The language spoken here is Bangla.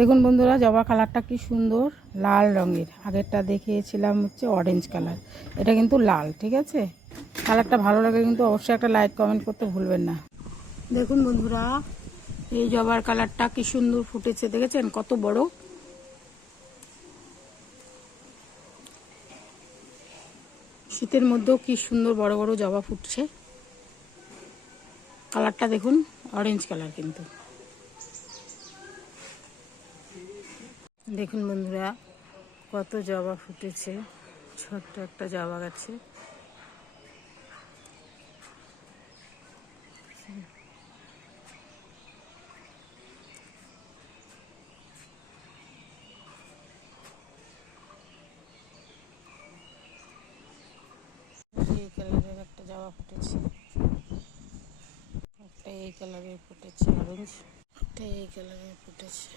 দেখুন বন্ধুরা, জবা কালারটা কি সুন্দর লাল রঙের। আগেরটা দেখিয়েছিলাম হচ্ছে অরেঞ্জ কালার, এটা কিন্তু লাল। ঠিক আছে, কালারটা ভালো লাগে কিন্তু অবশ্যই একটা লাইক কমেন্ট করতে ভুলবেন না। দেখুন বন্ধুরা, এই জবার কালারটা কি সুন্দর ফুটেছে, দেখেছেন কত বড়। শীতের মধ্যেও কি সুন্দর বড় বড় জবা ফুটছে। কালারটা দেখুন, অরেঞ্জ কালার কিন্তু। দেখুন বন্ধুরা, কত জবা ফুটেছে। ছোট্ট একটা জবা গাছে। এই কালারের একটা জবা ফুটেছে, একটা এই কালারের ফুটেছে অরেঞ্জ, একটা এই কালারের ফুটেছে।